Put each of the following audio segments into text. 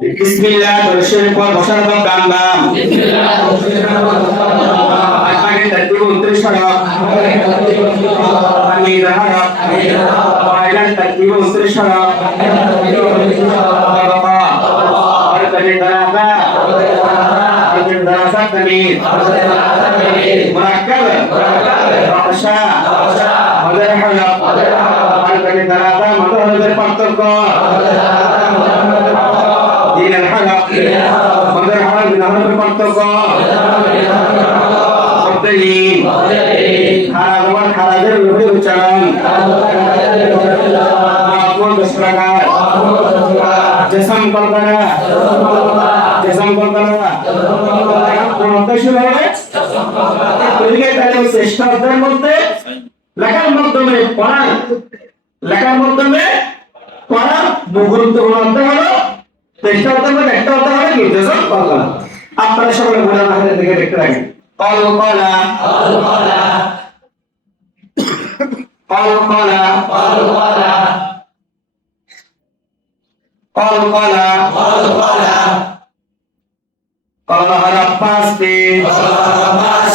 بسم الله والشرق والمشرق والغمام أحمد تدبير انتشرق أمير هرق وعيلا تدبير انتشرق طبقا أرض الدراسة أرض الدراسة تميل مركبة مركبة শুরু হবে ওইদিকে তাহলে শ্রেষ্ঠ অধ্যায়ের মধ্যে লেখার মাধ্যমে পড়ার লেখার মাধ্যমে পড়ার গুরুত্বপূর্ণ হলো মধ্যে একটা আপনারা সকলে মাঝে থেকে দেখতে থাকেন। কলকলা কলকলা কলকলা কলহরা পাঁচটি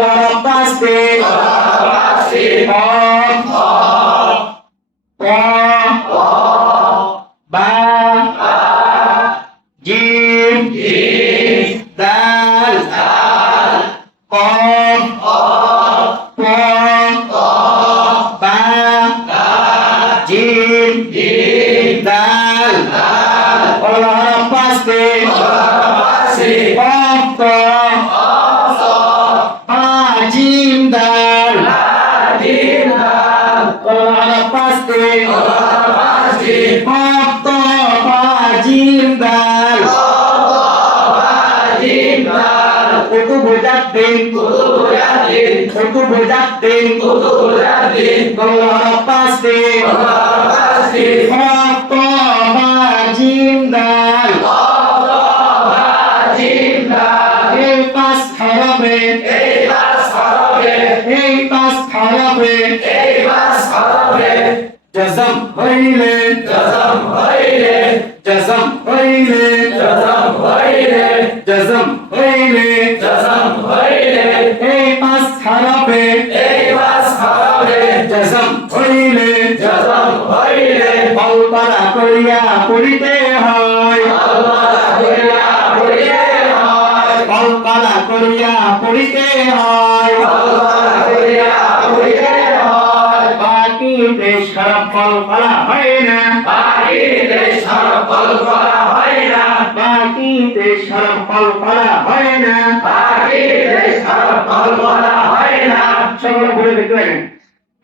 ราบัสติโอลาบัสติพอพอพอ বোঝার দিন কত বোঝার দিন কলহরা পাঁচটি কফ ক বা জিম দাল এই পাঁচ হরবে এই পাঁচ হরবে জজম হইলে জজম হইলে জজম হইলে এই জজম হইলে কল্পনা করিয়া পড়িতে হয়। কল্পনা করিয়া পড়িতে হয়। বাকিতে সারা কল্পনা হয়। না। বাকিতে সারা কল্পনা হয় না। সকলে বলে দেখতে লাগেন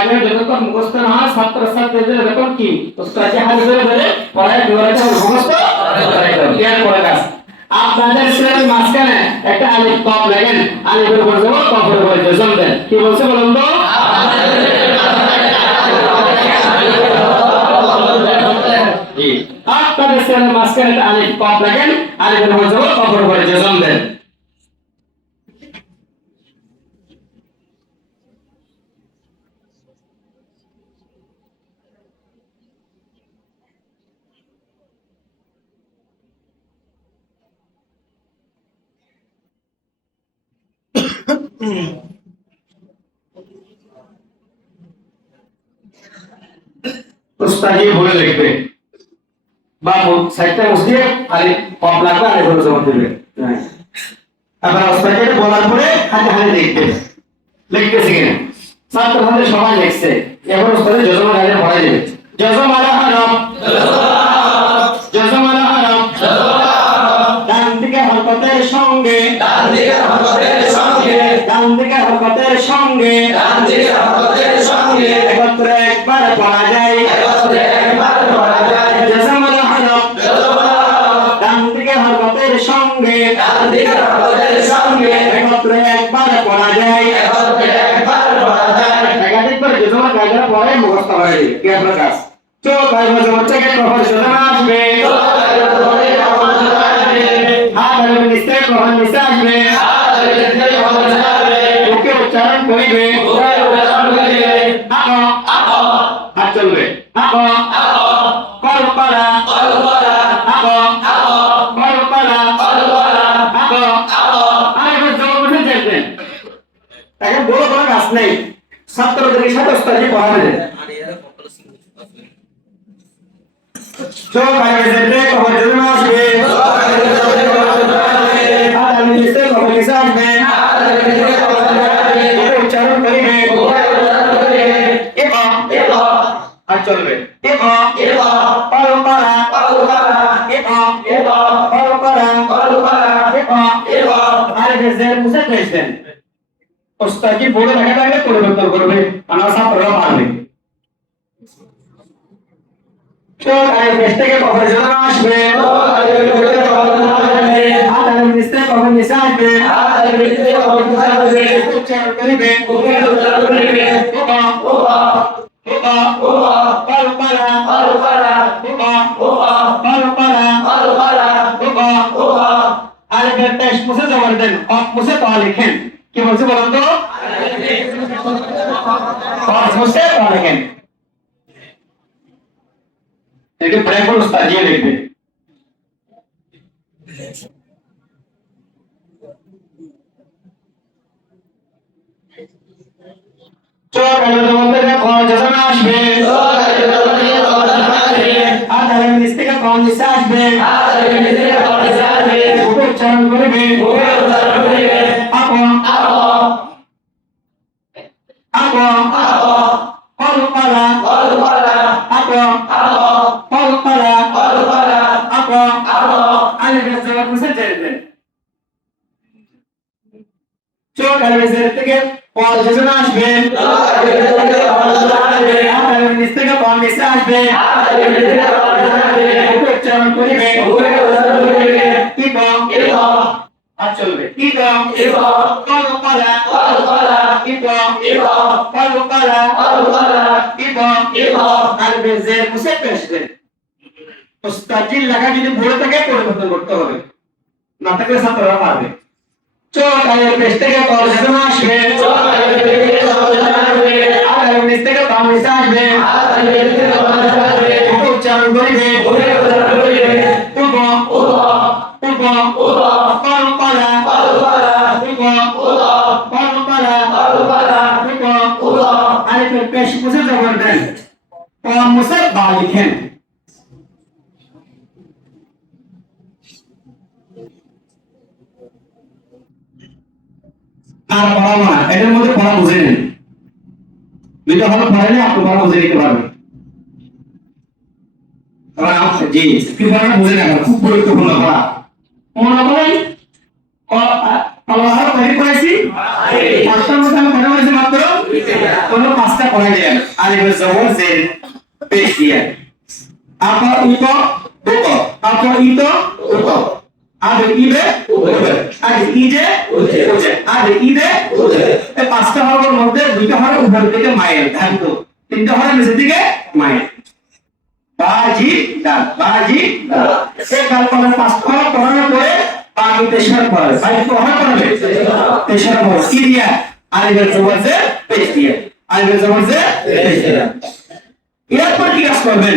কয়টা যতক্ষণ মুখস্থ কি আপনাদের মাঝখানে একটা আলিফ কপ লাগেন আলিফের উপর যাব কপের কি বলছে বলুন তো। আপনাদের একটা আলিফ কপ লাগেন আলিফের উপর যাব কপের উপর জজম দেন উস্তাদি বলে লিখবে। বা সাইডটা বসিয়ে খালি পপ লাগবে আর এগুলো জমা দেবে। আবার ওস্তাদকে বলার পরে হাতে হাতে লিখবে। লিখতেছে কিনা? ছাত্র সবাই লিখছে। এবার ওস্তাদের যজমান হাতে পড়াই দেবে। যজমান হারাম সঙ্গে ডান দিকে হরকতের সঙ্গে একত্রে একবার পড়া যায় একত্রে একবার পড়া যায় একাধিকবার যোজনা কাজের পরে মুখস্থ হয়ে যাবে কি আপনার কাজ তো তাই মধ্যে হচ্ছে কি কখন যোজনা আসবে হাত ধরে নিশ্চয় কখন নিচে আসবে মুখে উচ্চারণ করিবে আক হাত চলবে আক কল করা আক কল করা আক আর এবার জমা বসে চলবেন তাকে বড় কোনো কাজ নেই ছাত্রদের সাথে ওস্তাদি পড়াবে চোখ আগে যেতে কখন যোজনা আসবে হাত আমি নিশ্চয় কখন নিচে আসবে মুখে উচ্চারণ করিবে এক আর চলবে এক কল করা এক কল করা এক আর জের মুছে দিয়েছেন ওস্তাদি বড় লেখা থাকলে পরিবর্তন করবে আমার ছাত্ররা পারবে তো এই দেশ থেকে কখন যোজনা আসবে হাত আমি নিশ্চয় কখন নিচে আসবে উচ্চারণ করিবে আরেকবার টেস্ট মুছে জমা দেন অফ মুছে পা লিখেন কি বলছে বলুন তো অফ মুছে পা লিখেন দেখে ব্রেক করে উস্তাদিয়ে লিখবে চোখ আলো জমাতে কখন যোজনা আসবে আর তাহলে নিচ থেকে কখন নিচে আসবে মুখে উচ্চারণ করবে আপন আপন কলকালা আপন কলকালা আপন আলে বেজে মুছে যাবে চোখ আলো বেজে থেকে কখন যোজনা আসবে আর তাহলে নিচ থেকে কখন নিচে আসবে। উচ্চারণ করবে কম আর চলবে। কি কম কলকালা কি কম কলকালা কি কম আর বেজে মুছে পেশবে ওস্তাদজির লেখা যদি ভুল থাকে পরিবর্তন করতে হবে। না থাকলে ছাত্ররা পারবে। চোখ আয়ের পেশ থেকে কল যোজনা আসবে আর নিচ থেকে বাম নিচে আসবে মুখে উচ্চারণ করিবে পূর্ব পূর্ব কলকালা পূর্ব কলকালা পূর্ব আরেকবার পেশ মুছে জবর দেন কম মুছে বা লিখেন আর পড়া না এটার মধ্যে পড়া বুঝে নেন দুইটা হলো পড়ালে আপনি পড়া বুঝে নিতে পারবেন না পড়া মনে হয়েছে মাত্র? পাঁচটা পড়াই দিলেন আলিমের জবর জেল পেশ দিয়ে। আপা উত উত আপা ইত উত আদে ইবে আদে ইজে আদে ইদে এই পাঁচটা হরফের মধ্যে দুইটা হরফ উপর দিকে মায়ের ধান্ত তিনটা হরফ নিচের দিকে মায়ের। বাজি ডাল বাজি এই ডাল পড়ার পাঁচটা পড়ানোর পরে বাকি তেসার পড়াবে বাকি তো হরফ তেসার পড়াবে কি দিয়া? আলিমের জবর যে পেশ দিয়া। পেশ এরপর কি কাজ করবেন?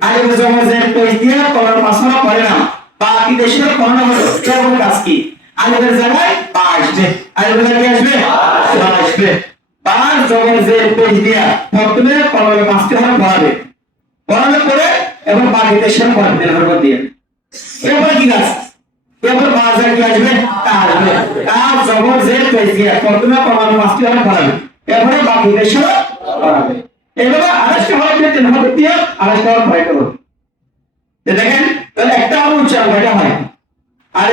আলিমের জবর যে পেশ দিয়া পাঁচটা না। বাকি দেশের হলো এরপর কাজ কি? আলিমের জায়গায় পা আসবে আলিমের জায়গায় আসবে? পা আসবে পাঁচ জবর যে পেশ দিয়া প্রথমে কলমে পাঁচটি হরফ পড়াবে পড়ানোর পরে এবার বাকিতে সেরকম করে দিলেন এবার দিয়ে। এবার কি গাছ এবার বাজার কি আসবে? তা আসবে কাজ জবর জের পেজ দিয়ে প্রথমে প্রমাণ মাসটি হবে করাবে এরপরে বাকিতে সেরকম করাবে এভাবে আরেকটা হয় যে তিন হাতে দিয়ে আরেকটা হয় ভয় করো তো দেখেন তাহলে একটা হলো উচ্চারণ কয়টা হয়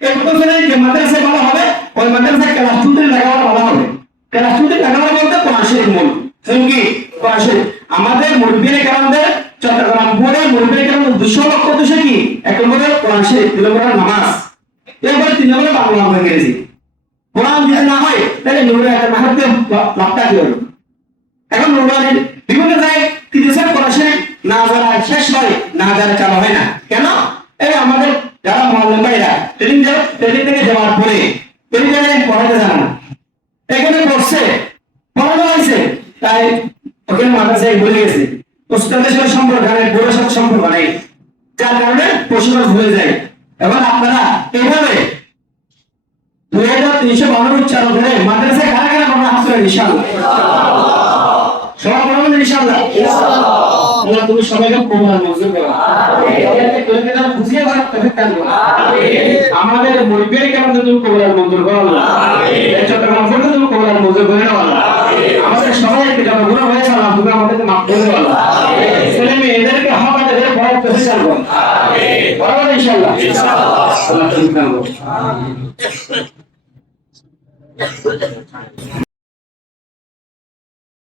এই যে মাদ্রাসায় হবে, ওই মাদ্রাসায় ক্লাস হবে। ক্লাস বলতে কোরআন শরীফ মূল কি? কোরআন শরীফ আমাদের মুরব্বীরা কেরামদের চট্টগ্রাম মুরব্বীরা কেরাম দুশো লক্ষ উদ্দেশ্য কি? এক নম্বরে কোরআন শরীফ দুই নম্বরে নামাজ। এরপরে তিন নম্বরে বাংলা কোরআন যদি না হয়, তাহলে একটা লাভটা কি এখন বিভিন্ন জায়গায় তিরিশের পড়াশোনা না যারা শেষ হয়, না যারা চালু হয় না। কেন? এই আমাদের যারা মহল্লা ট্রেনিং থেকে যাওয়ার পরে ট্রেনিং জায়গায় পড়াতে জানে না। এখানে পড়ছে, পড়ানো হয়েছে। তাই ওখানে মাদ্রাসায় ভুলে গেছে। ওস্তাদের সাথে সম্পর্ক নেই বড়ের সাথে সম্পর্ক নেই। যার কারণে প্রশ্ন ভুলে যায়। এবার আপনারা এইভাবে দুই হাজার তিনশো বাউন্ন উচ্চারণ করে মাদ্রাসায় কারা কারা হাত করে ইনশাআল্লাহ? সবাই পড়াবেন ইনশাআল্লাহ? আল্লাহ তুমি সবাইকে কবুল মঞ্জুর করো। বুঝিয়ে আমাদের মুরব্বীর কেমন তুমি কবুল মঞ্জুর করো আল্লাহ। এই চট্টগ্রাম থেকে তুমি কবুল মঞ্জুর করে নাও আল্লাহ। আমাদের সবাইকে যত গুণ হয়েছে আল্লাহ তুমি আমাদেরকে মাফ করে দাও আল্লাহ। ছেলে ইনশাআল্লাহ? আল্লাহ করো।